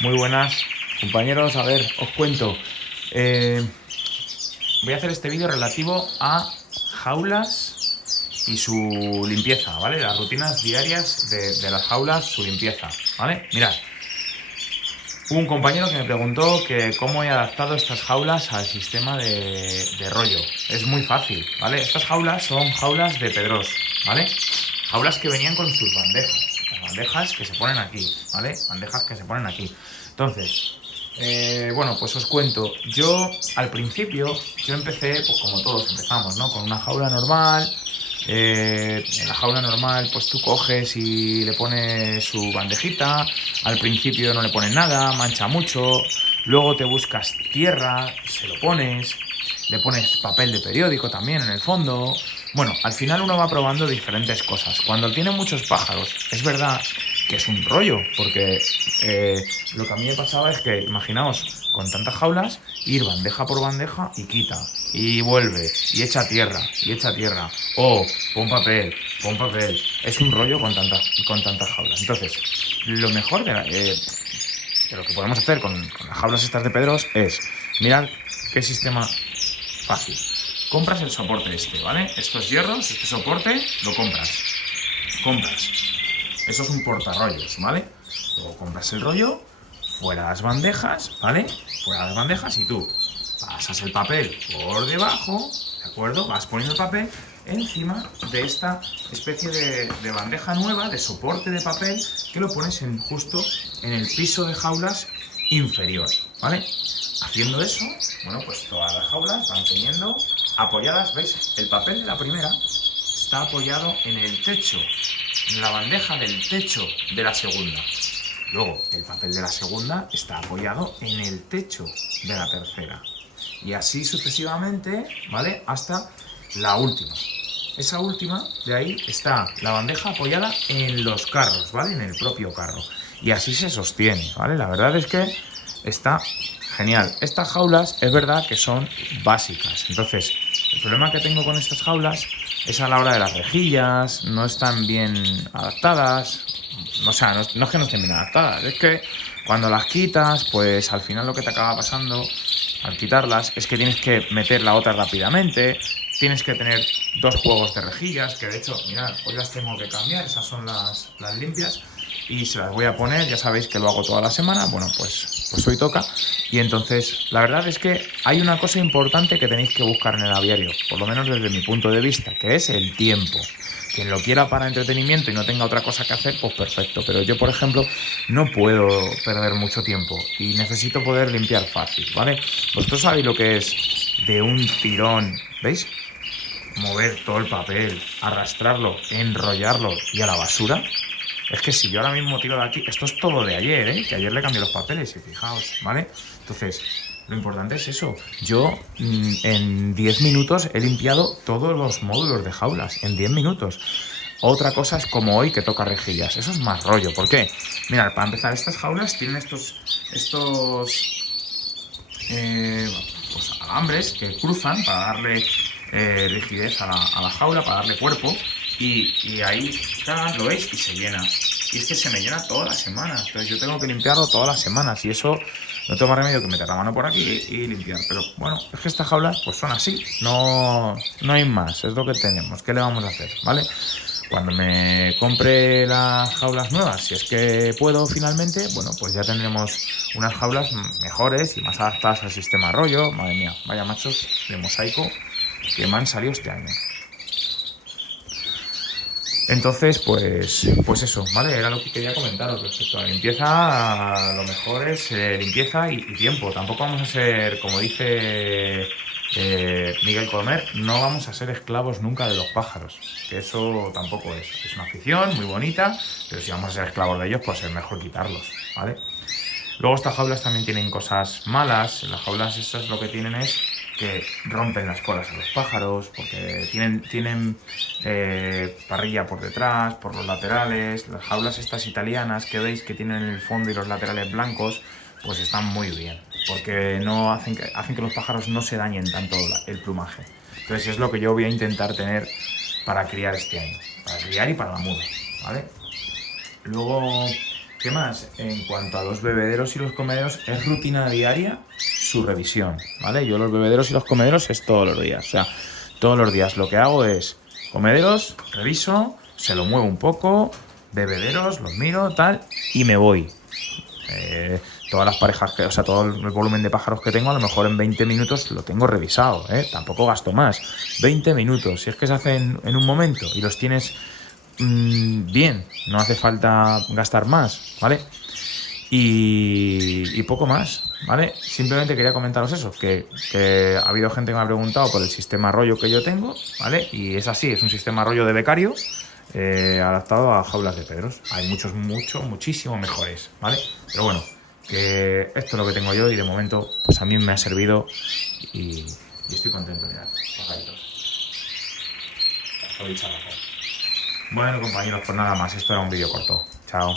Muy buenas, compañeros. A ver, os cuento. Eh, Voy a hacer este vídeo relativo a jaulas y su limpieza, ¿vale? Las rutinas diarias de las jaulas, su limpieza, ¿vale? Mirad, hubo un compañero que me preguntó que cómo he adaptado estas jaulas al sistema de rollo. Es muy fácil, ¿vale? Estas jaulas son jaulas de Pedros, ¿vale? Jaulas que venían con sus bandejas. Las bandejas que se ponen aquí, ¿vale? Bandejas que se ponen aquí. Entonces, bueno, pues os cuento. Yo, al principio, yo empecé, pues como todos empezamos, ¿no? Con una jaula normal. En la jaula normal, pues tú coges y le pones su bandejita. Al principio no le pones nada, mancha mucho. Luego te buscas tierra, se lo pones. Le pones papel de periódico también en el fondo. Bueno, al final uno va probando diferentes cosas. Cuando tiene muchos pájaros, es verdad que es un rollo, porque lo que a mí me pasaba es que, imaginaos, con tantas jaulas, ir bandeja por bandeja y quita, y vuelve, y echa tierra, y echa tierra, o pon papel, pon papel. Es un rollo con tantas jaulas. Entonces, lo mejor de lo que podemos hacer con las jaulas estas de Pedros es, mirad qué sistema fácil. Compras el soporte este, ¿vale? Estos hierros, este soporte, lo compras. Compras. Eso es un portarrollos, ¿vale? Luego compras el rollo, fuera las bandejas, ¿vale? Fuera las bandejas y tú pasas el papel por debajo, ¿de acuerdo? Vas poniendo el papel encima de esta especie de bandeja nueva, de soporte de papel, que lo pones justo en el piso de jaulas inferior, ¿vale? Haciendo eso, bueno, pues todas las jaulas van teniendo apoyadas, ¿veis? El papel de la primera está apoyado en el techo, en la bandeja del techo de la segunda. Luego, el papel de la segunda está apoyado en el techo de la tercera. Y así sucesivamente, ¿vale? Hasta la última. Esa última, de ahí, está la bandeja apoyada en los carros, ¿vale? En el propio carro. Y así se sostiene, ¿vale? La verdad es que está genial. Estas jaulas es verdad que son básicas. Entonces, el problema que tengo con estas jaulas es a la hora de las rejillas, no están bien adaptadas. O sea, no es que no estén bien adaptadas, es que cuando las quitas, pues al final lo que te acaba pasando al quitarlas es que tienes que meter la otra rápidamente, tienes que tener dos juegos de rejillas, que de hecho, mirad, hoy las tengo que cambiar, esas son las limpias, y se las voy a poner, ya sabéis que lo hago toda la semana, bueno, pues hoy toca, y entonces la verdad es que hay una cosa importante que tenéis que buscar en el aviario, por lo menos desde mi punto de vista, que es el tiempo. Quien lo quiera para entretenimiento y no tenga otra cosa que hacer, pues perfecto. Pero yo, por ejemplo, no puedo perder mucho tiempo y necesito poder limpiar fácil, ¿vale? Vosotros sabéis lo que es de un tirón, ¿veis? Mover todo el papel, arrastrarlo, enrollarlo y a la basura. Es que si yo ahora mismo tiro de aquí, esto es todo de ayer, ¿eh? Que ayer le cambié los papeles y fijaos, ¿vale? Entonces, lo importante es eso. Yo en 10 minutos he limpiado todos los módulos de jaulas, en 10 minutos. Otra cosa es como hoy que toca rejillas. Eso es más rollo. ¿Por qué? Mirad, para empezar, estas jaulas tienen eh, pues alambres que cruzan para darle rigidez a la jaula, para darle cuerpo. Y ahí, lo veis, y se llena. Y es que se me llena todas las semanas. Entonces yo tengo que limpiarlo todas las semanas. Y eso no tengo más remedio que meter la mano por aquí y limpiar. Pero bueno, es que estas jaulas pues son así. No hay más. Es lo que tenemos. ¿Qué le vamos a hacer? ¿Vale? Cuando me compre las jaulas nuevas, si es que puedo finalmente, bueno, pues ya tendremos unas jaulas mejores y más adaptadas al sistema rollo. Madre mía, vaya machos de mosaico que me han salido este año. Entonces, pues eso, ¿vale? Era lo que quería comentaros respecto a la limpieza. Lo mejor es limpieza y tiempo. Tampoco vamos a ser, como dice Miguel Colomer, no vamos a ser esclavos nunca de los pájaros. Que eso tampoco es. Es una afición muy bonita, pero si vamos a ser esclavos de ellos, pues es mejor quitarlos, ¿vale? Luego estas jaulas también tienen cosas malas. Las jaulas estas lo que tienen es que rompen las colas a los pájaros, porque tienen parrilla por detrás, por los laterales. Las jaulas estas italianas que veis que tienen el fondo y los laterales blancos, pues están muy bien, porque no hacen que los pájaros no se dañen tanto el plumaje. Entonces es lo que yo voy a intentar tener para criar este año, para criar y para la muda, ¿vale? Luego ¿Qué más? En cuanto a los bebederos y los comederos, es rutina diaria su revisión, ¿vale? Yo los bebederos y los comederos es todos los días. O sea, todos los días lo que hago es comederos, reviso, se lo muevo un poco, bebederos, los miro, tal, y me voy. Todas las parejas, o sea, todo el volumen de pájaros que tengo, a lo mejor en 20 minutos lo tengo revisado, ¿eh? Tampoco gasto más. 20 minutos, si es que se hace en un momento y los tienes bien, no hace falta gastar más, ¿vale? Y poco más, ¿vale? Simplemente quería comentaros eso, que ha habido gente que me ha preguntado por el sistema rollo que yo tengo, ¿vale? Y es así, es un sistema rollo de becario adaptado a jaulas de pedros. Hay muchísimo mejores, ¿vale? Pero bueno, que esto es lo que tengo yo y de momento pues a mí me ha servido y estoy contento, mirad, pajaritos. Bueno, compañeros, pues nada más, esto era un vídeo corto. Chao.